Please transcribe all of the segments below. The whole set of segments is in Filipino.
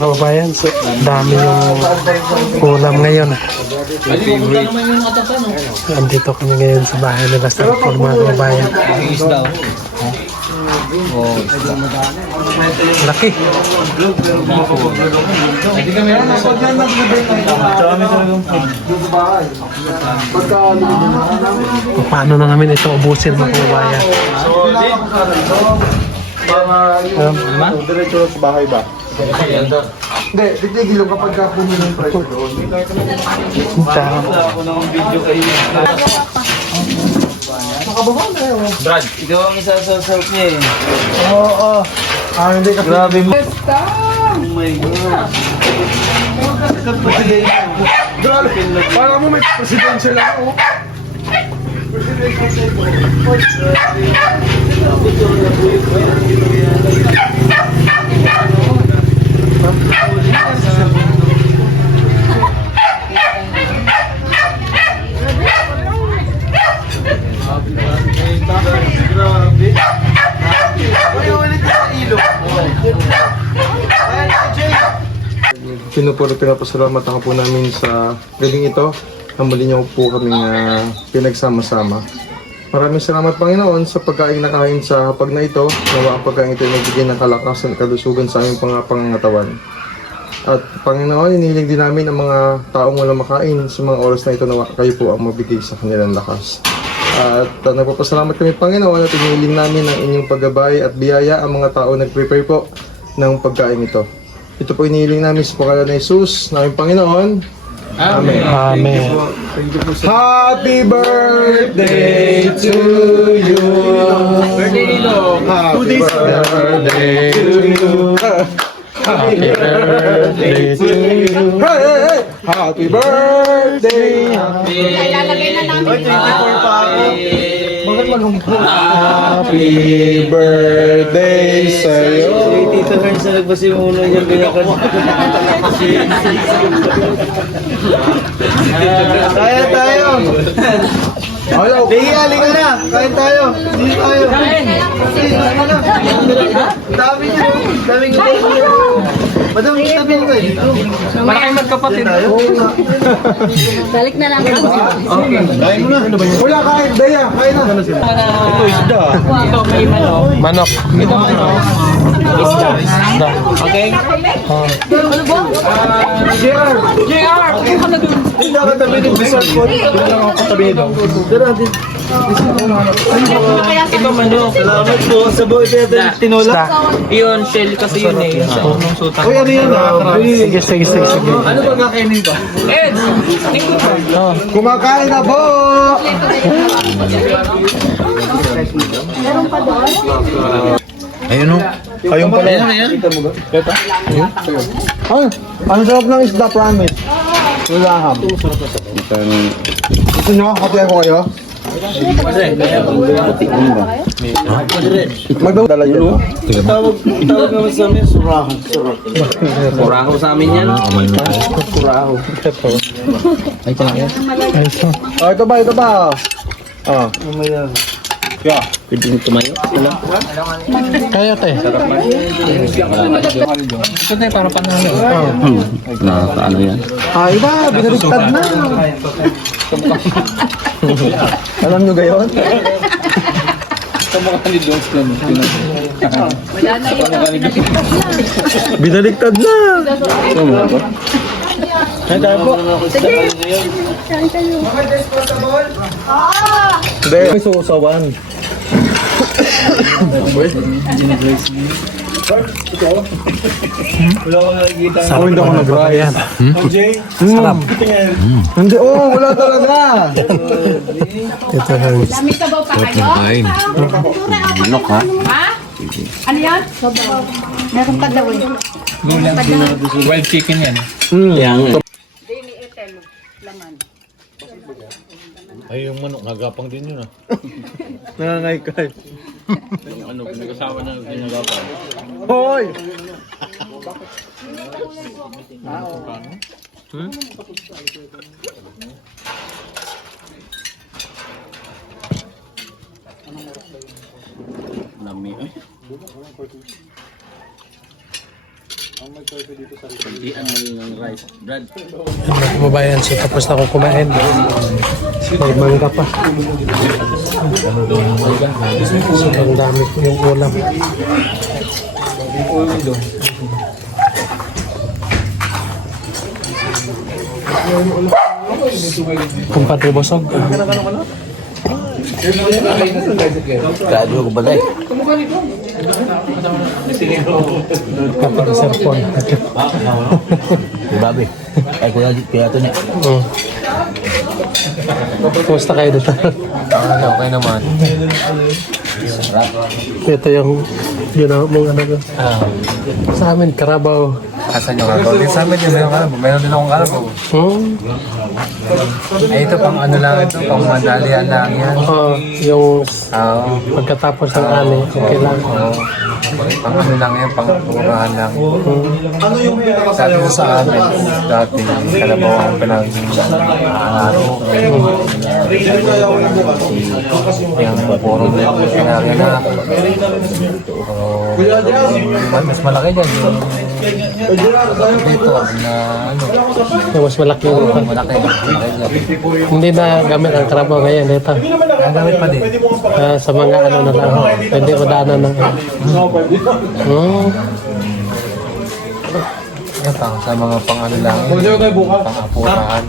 kababayan. So, dami yung ulam ngayon. Andito kami ngayon sa bahay nila sa mga kababayan. Laki. Paano na namin ito ubusin mga kababayan? Diretso sa bahay ba? Hindi, titigil yung kapag puno ng presyo doon. Nakababa na yun. Brad, ikaw ang isa sa soup niya eh. Oo. Hindi ka. Grabe mo. Oh my God. Grabe. Para mo may presidential ako. Pinapasalamat ako po namin sa gabing ito. Muli niyo po kaming pinagsama-sama. Maraming salamat Panginoon sa pagkain na kain sa hapag na ito. Nawa ang pagkain ito ay nagbigay ng kalakasan at kalusugan sa aming pangangatawan. At Panginoon, inihiling din namin ang mga taong walang makain sa mga oras na ito na kayo po ang mabigay sa kanilang lakas. At nagpapasalamat kami Panginoon at inihiling namin ang inyong paggabay at biyaya ang mga tao nag-prepare po ng pagkain ito. Ito po inihiling namin sa pangalan ng Jesus, naming Panginoon. Amen. Amen. Happy birthday to you. Happy birthday to you. Happy birthday to you. Hey, hey, hey. Happy birthday. Ilalagay na namin ito. Bakit malungkot? Happy birthday sa'yo. Tito Herns na nagbasimulo niya binakad. Kaya tayo. Hello. Bigyan, halika na. Kain tayo. Dito tayo. Kain. Dami niyo. Dami niyo. Madam, sabihin ko eh. Malaking magkapatid. Balik na lang ako. Kain mo na. Wala, kain. Daya, kain na. Ito isda. Ito may manok. Manok. Ito manok. Isda. Okay? Ano ba? JR. JR! Hindi ako tabi ng bisal ko. Hindi lang ako tabi nito. Ito manok. Salamat po sa buhay natin. Tinola. Iyon, shell kasi yun eh. Sa unong sutan. Uy, ano yan? Sige. Ano ba kakainin ko? Ed! Tingko pa. Kumakain na po! Meron pa doon? Ayun o. Ayun pala. Ayan. Ay, ang sarap ng isda, promise. Ulaham. Gusto nyo, kapihan ko kayo? Magdala dyan. Tawag naman sa amin, suraho. Suraho sa amin yan. Suraho. Oh, ito ba? Oh. Yeah. Pwede nyo tumayo? Wala. Kaya te. Ito tayo para panalo. Nakakaano yan? Ay ba, binaligtad na. Alam nyo gayon? Sa mga kanidons na mo. Wala na yun. Binaligtad na. Kain tayo po. Saan tayo? Hindi. May susawan. Sarap hindi ako mga nag-rice. kababayan. Sarap. Hindi, wala talaga. Ito Herns. May sabaw pa kayo? Manok ha? Ha? Ano yan? Sabaw. Meron pa daw eh. Wild chicken yan. Yang. Dini etel. Laman. Ay, yung manok, nagapang din yun ah. Nangangay-kay. Yung ano, pinag-asawa na ginagapang. Hoy! Lami ay. Kantian mo yung rice. Brad. Mga kababayan, so tapos na akong kumain. May mangga pa. Sobrang dami po yung ulam. Kumpadre Bosog. Kado ko ba dahil? Kapag cellphone. Babi. Ay kuya ito niya. Kumusta kayo dito? Okay naman. Ito yung yun ang mga ano doon. Sa amin, Carabao. Asan yung kalabaw? Din sa amin yung mayroon kalabaw. Mayroon din akong kalabaw. Ay, ito pang ano lang ito. Pang madalian lang yan. Yung Oo. pagkatapos ng ani, okay lang. Pang ano lang yan. Pang turahan lang. Sabi ko sa amin, dati kalabaw ang pinag-aaro. Yung puro pinagin na. Mas malaki dyan. Dito na ano. Yung mas malaki yung upan. Malaki dyan. Hindi na gamit ang Carabao ngayon dito. Ang gamit pa din. Sa mga ano na lang. Pwede ko daanan ng Yan pang sa mga pang ano lang. Pang apurahan.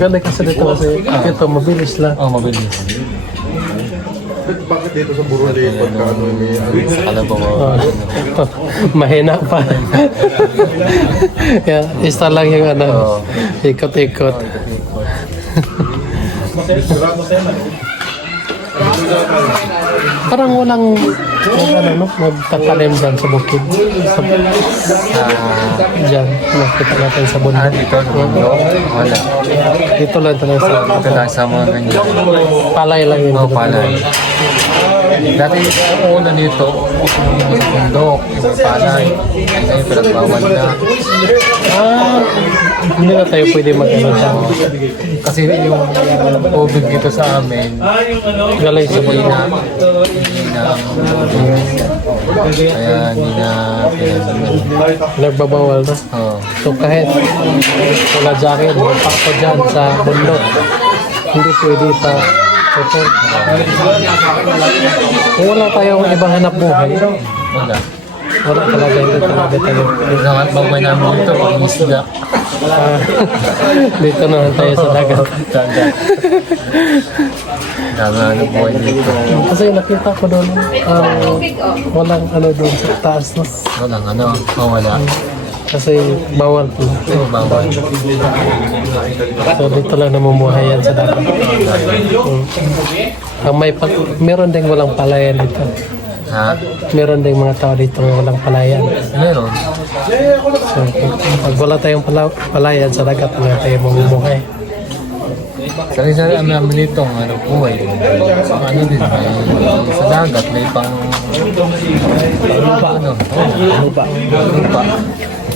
Ganda kasi dito kasi ito mabilis lang. Oh, mabilis. Bakit dito sa Burundi pagka ano may Alam ko Ito, mahina pa. Kaya isa lang yung ano, ikot-ikot. Parang walang ano, no? Nagtatanim dyan sa bukid. Dyan, nakita natin sa bundok. dito, no? Wala. Dito lang talaga sa Dito lang sa mga ganyan. palay lang yun. Oh, palay. Dati una dito, sa bundok, yung palay. Ngayon, pinagbawal na. Hindi na tayo pwede mag-ano dyan. Kasi yung tubig dito sa amin, Galing sa bundok. kaya hindi na Nagbabawal na. oh. So kahit wala jacket, magpakto dyan sa bundok, hindi pwede pa. Ito. Kung wala tayong ibang hanap buhay, Wala. wala talaga, hindi talaga tayo. Ang bagay namin dito, pang isda. Dito naman tayo sa dagat. Dami ano buhay dito. Kasi nakita ko doon, walang ano doon sa taas. No? Walang ano, wala. Kasi bawal po. Bawal. So dito lang namumuhay yan sa dagat. Ang meron ding walang palayan dito. Ha? Meron ding mga tao dito na walang palayan. Meron. So pag wala tayong palayan sa dagat, wala tayong mamumuhay. Sari-sari ang namin dito, ano buhay. Ano din, may sa dagat, may pang lupa, ano? Lupa.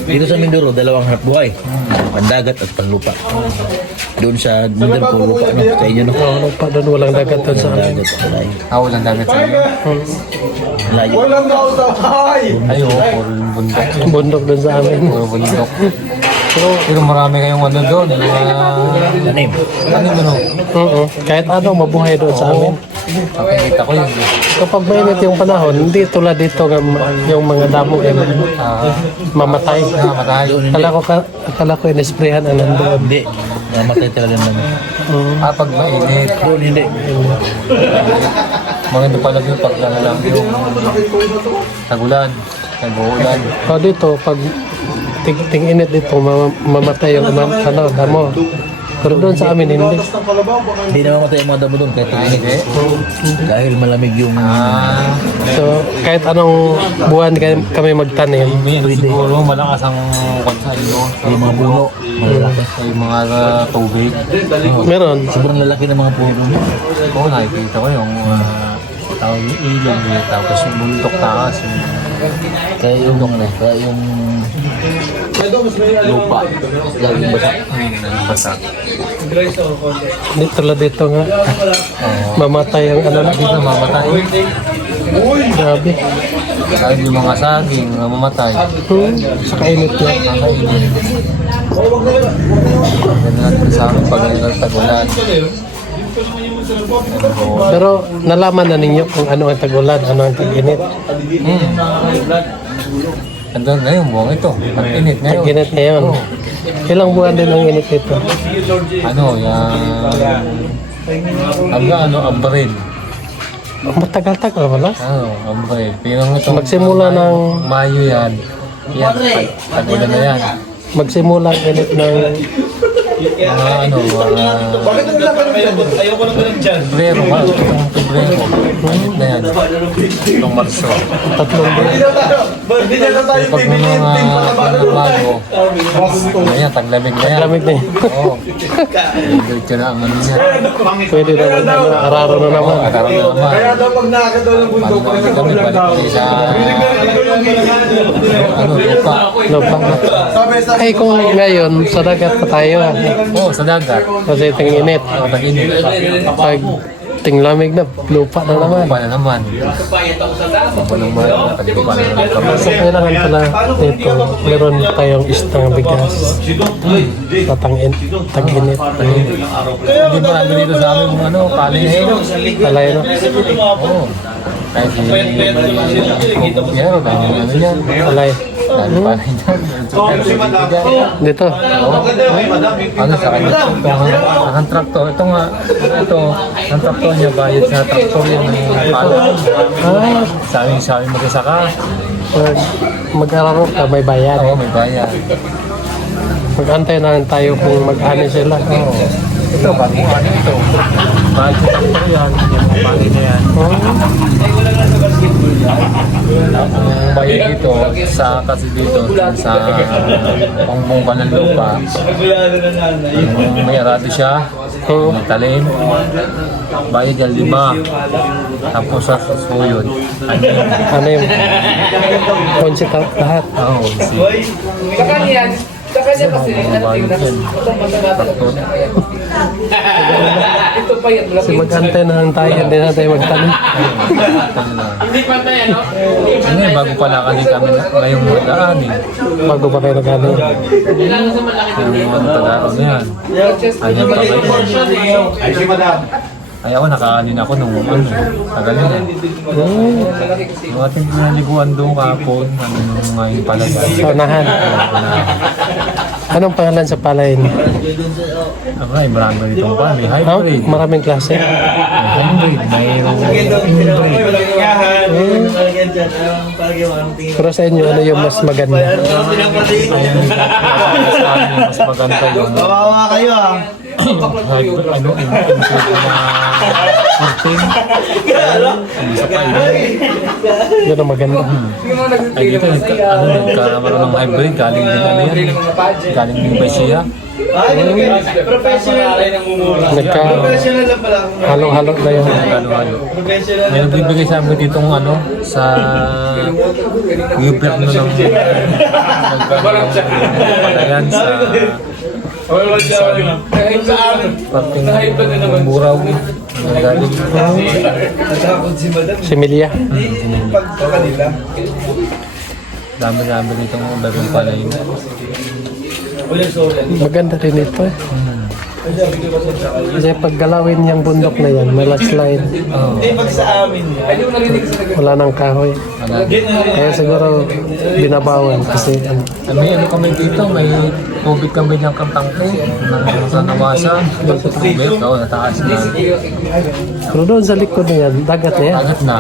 Dito sa Mindoro, dalawang hanap buhay. Pandagat at panlupa. Doon sa Mindoro, lupa, no? Sa inyo, no? Lupa doon, walang dagat doon sa amin. Pandagat, palay. Walang dagat sa inyo. Layo. Ay, oo, puro bundok. Bundok doon sa amin. Puro bundok. Pero marami kayong ano doon, mga Tanim. ano. Kahit ano, mabuhay doon sa amin. Nakikita ko yun. Kapag mainit yung panahon, hindi tulad dito ng yung mga damo ay mamatay. Namatay. Akala ko inisprehan ang nandoon. Hindi. Namatay talaga naman. Pag mainit. Doon, hindi. Maganda pala yun pag ano lang yung tagulan, nag-uulan. O dito, pag ting-init dito, mamatay yung damo. Pero doon sa amin, hindi. Hindi naman matay ang mga damo doon kahit init. Dahil malamig yung... So, kahit anong buwan kami magtanim, Siguro malakas ang kwansa yun. yung mga puno. Malalaki. Yung mga tubig. meron. Sobrang lalaki ng mga puno. Oo, nakikita ko yung tawag yung ilong eh. Tapos yung bundok taas. Kaya yung Lupa. laging basa. Basa. Hindi tulad dito nga, mamatay ang ano. Dito mamatay. Grabe. Kahit yung mga saging, mga mamatay. Sa kainit niya. Kakainin. Ganun natin sa amin pag nagtagulan. Pero nalaman na ninyo kung ano ang tag-ulan, ano ang tag-init. Andun na yung buwang ito. Ang init ngayon. Tag-init ngayon. Ilang buwan din ang init ito? Ano, hanggang Abril. Matagal-tagal wala. Abril. Pero itong Magsimula ng Mayo yan. Yan, tagulan na yan. magsimula ang init ng Pebrero ba? Itong Pebrero. Init na yan. Itong Marso. 3 buwan. Pag mga bago, ayan, taglamig na yan. Lamig na yun. Oo. Diretso na ang ano niya. Pwede naman, araro na naman. Araw na naman. Kaya daw pag nakakad daw ng bundok, Kami balik ulit sa lupa. Lupa na. Ay kung ngayon, sa dagat pa tayo. Oo, sa dagat. Kasi ting init. Oo, tag-init. Pag ting lamig na, lupa na naman. Lupa na naman. Lupa naman. Taglupa na naman. So kailangan pala ito, meron tayong istang bigas. Tag-init. Hindi ba nandun dito sa amin ano, palay Palay no? Oo. Kahit pero dahil ano yan. Palay. Dahil palay dyan. Dito. Ano sa kanya? Ang traktor. Ito nga. Ito. Ang traktor niya bayad sa traktor yan ng palay. Sabi mag-isaka. Pag mag-araro ka, may bayad. Oo, may bayad. Mag-antay na lang tayo kung mag-ani sila. Ito, bagong ano ito. Bayad sa traktor yan. Yung palay na yan. Ang bayad dito sa kasi dito sa pangbongga ng lupa. May arado siya. May talim. Bayad yan 5. Tapos sa susuyod. Ano yung konsit lahat? Oo, si Saka niya kasi bayad yan. ito pa yan. Kasi mag-antay na lang tayo, hindi na tayo magtanim. Hindi pa tayo, no? Ano eh, bago pala kami ngayong daan eh. Bago pa kayo nag-ano. Kailangan sa malaki Yung mga taga-ano yan. Ayan pa kayo. Ay ako, nakaanin ako nung ano, tagal na. Yung ating pinaliguan doon kapon, ano nung ngayon palaga. Saunahan. Anong pangalan sa palay niyo? Ay, marami ditong pa, may Oh, hybrid. maraming klase. May hybrid, mayroong hybrid. Pero sa inyo, ano yung mas maganda? Ayun, sa amin, mas maganda yung hybrid, ano, yung na 14. Isa pa yun. Yun ang maganda. Ay dito, nagkaroon ng hybrid, galing din ano yan. Galing din ba siya? Halo-halo na yun. Halo-halo. May nagbibigay sa amin ditong ano, sa gobyerno ng palayan sa parting ng Buraw. Galing Similia. dami-dami ditong bagong palayan. Maganda rin ito eh. Kasi pag galawin yung bundok na yan, may landslide. Wala nang kahoy. Kaya siguro binabawan kasi ano. May ano kami dito, may tubig kami ng kantangke sa nawasan. Tubig, nataas na. Pero doon sa likod na yan, dagat na yan. Agad na.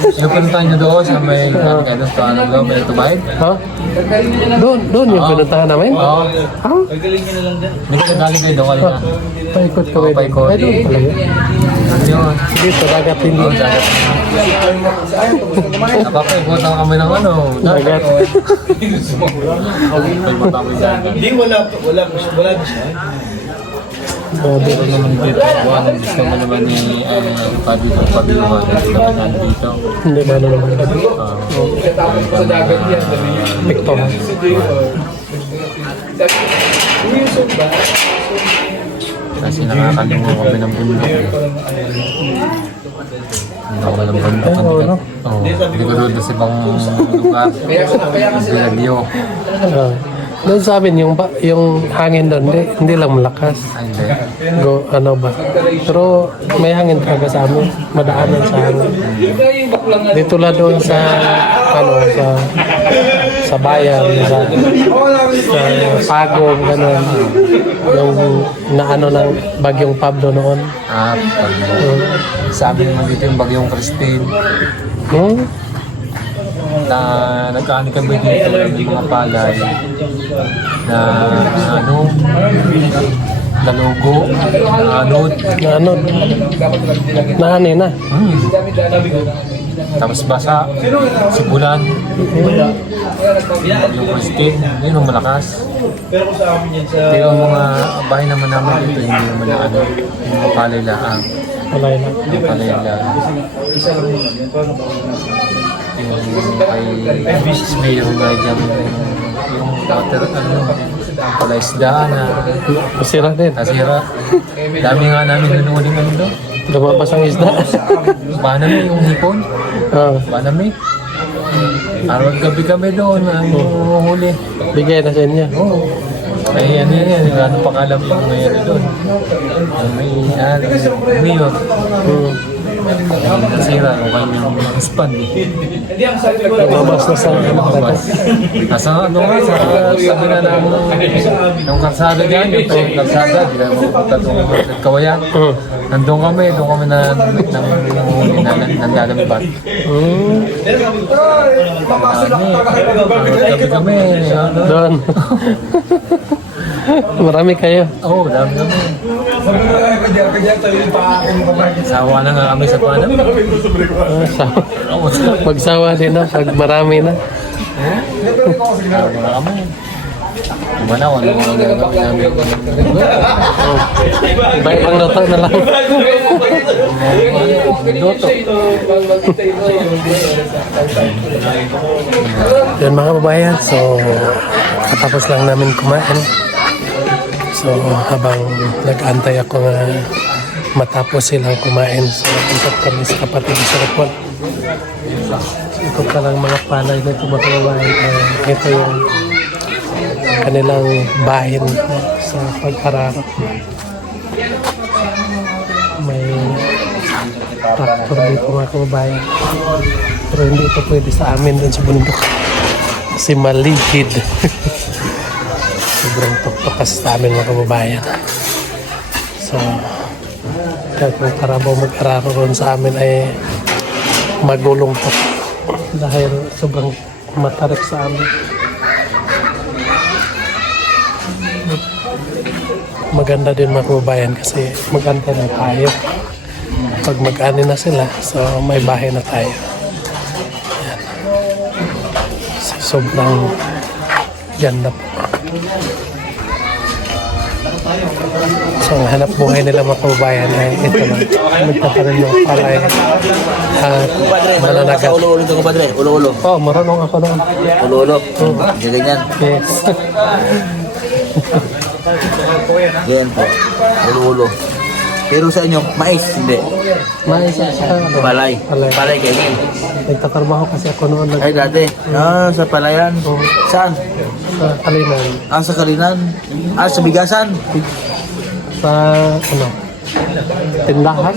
Yung punta nyo doon sa may ganun sa ano doon, may tubayad? Ha? Doon yung pinuntahan namin? Oo. Ha? Hindi ka nagaling kayo doon kanina. Paikot kami doon. Paikot. Ay, doon pala yun. Ano yun? Dito, dagat hindi. Oo, dagat. Napapaikutan kami ng ano. Dagat. Paikutan kami dyan. wala na siya. Grabe. Ito naman dito, buwan, gusto mo naman ni Padito Pagluhan. Kami nandito. Hindi ba ano naman. Sa dagat yan. Picto ha. Kasi nakakalimutan kami ng bundok eh. Nakakalimutan ng bundok kami. ano? Oo, hindi ko doon sa ibang lugar. Binagyo. Doon sa amin, yung hangin doon, hindi lang malakas. Ay, hindi. Ano ba? Pero may hangin talaga sa amin. Madaanan sa hangin. Dito lang doon sa, sa bayan, sa Pagong, gano'n. Yung naano ng Bagyong Pablo noon. Sa amin naman dito yung Bagyong Christine. Na nagkaani kami dito ng mga palay na nalugo, naanod. Naanay na. Tapos basa, sibulan, yung Christine, yun ang malakas. Pero yung mga bahay naman namin dito, hindi naman na yung mga palay laang. Palay na. Yung palay laang. Yung kay Mayor nga dyan, yung water, palaisdaan na Masira din. nasira. Dami nga namin nunuling doon. Lumabas ang isda. Banami yung hipon. Banami. Araw gabi kami doon ang huli. Bigay na sa inyo. Ay ano yan, ano pangalan yung mayor doon. Yung may mayor. Nasira o kanyang span. Lumabas na sa Nasa ano nga, sa sabi na namin yung kalsada dyan, yung kalsada, di na mapunta doon Kawayan. Nandun kami na nandalambat. Gabi kami, Doon. Marami kayo. Oo, dami kami. Sawa na nga kami sa panam. Magsawa din na pag marami na. Sawa na kami. Ano mga gagawin namin. Ibang luto na lang. Luto. Yan mga babayan, so katapos lang namin kumain. So habang nag-antay ako na matapos silang kumain, so nag-usap kami sa kapatid sa report. So ito pa lang mga palay na tumatawain. Ito yung kanilang bahin sa pag-araro. May tractor dito mga kababayan. Pero hindi ito pwede sa amin dun sa bundok. Kasi maligid. Sobrang tuktok kasi sa amin mga kababayan. So, kahit kung karabaw mag-araro ron sa amin ay magulong to. Dahil sobrang matarik sa amin. Maganda din mga kababayan kasi mag-antay na tayo. Pag mag-ani na sila, so may bahay na tayo. Ayan. So, sobrang ganda po. So ang hanap buhay nila mga kababayan ay ito lang. Magtatanim ng palay at mananagat. Ulo-ulo ito kompadre, ulo-ulo. Oh, marunong ako doon. Ulo-ulo. Ganyan. Yes. Ganyan po. Ulo-ulo. Pero sa inyo, mais, hindi. Mais sa Palay. Palay. Palay kayo ngayon. Nagtatrabaho kasi ako noon Ay, dati. Sa palayan. Saan? sa Kalinan. Sa Kalinan. Sa Bigasan. Sa tindahan.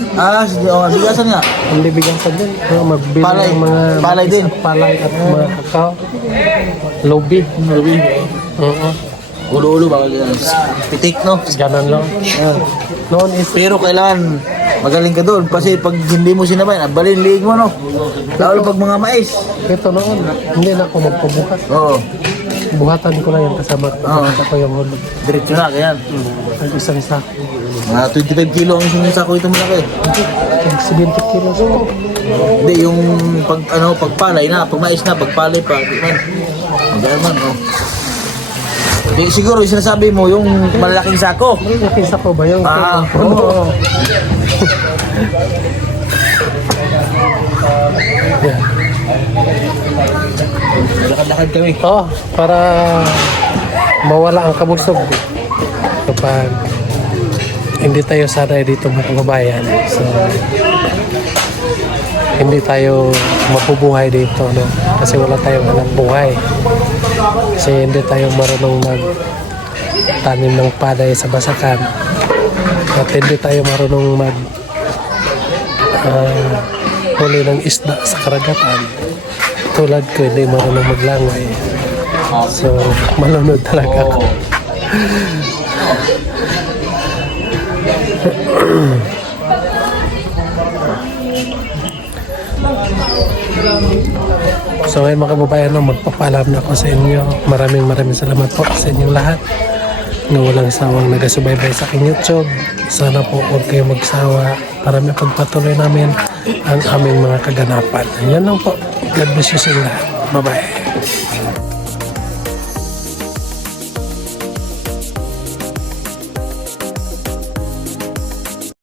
Sa Bigasan nga. Hindi bigasan din. Magbili Palay. ng mga Palay din. palay at mga kakao. Lobby. Lobby. Oo. Ulo-ulo, baka ganyan. Pitik, no? Ganon lang. Noon is Pero kailangan magaling ka doon kasi pag hindi mo sinabayan, balin liig mo, no? Lalo pag mga mais. ito noon. Hindi na ako magpabuhat. Oo. Buhatan ko lang yung kasama ko. Oo. Pakita ko yung hulog. Diretso na, ganyan. Ang isang sako. Mga 25 kilo ang isang sako ito malaki. 70 kilos. Hindi, yung pagpalay na, pag mais na, pagpalay pa. Di man. Ganyan man, oh. Di, siguro yung sinasabi mo, yung malalaking sako. Malaking sako ba yung? Oo. Yeah. Lakad-lakad kami. Oh, para mawala ang kabusog. Kapag hindi tayo sanay dito mga kababayan. So, hindi tayo mapubuhay dito, no? Kasi wala tayong hanap buhay. Kasi hindi tayo marunong magtanim ng palay sa basakan. At hindi tayo marunong huli ng isda sa karagatan. Tulad ko, hindi marunong maglangoy. So, malunod talaga ako. So ngayon mga kababayan, no, magpapaalam na ako sa inyo. Maraming salamat po sa inyong lahat na walang sawang nagasubaybay sa aking YouTube. Sana po huwag kayo magsawa para may pagpatuloy namin ang aming mga kaganapan. Yan lang po. God bless you sa inyo lahat. Bye-bye.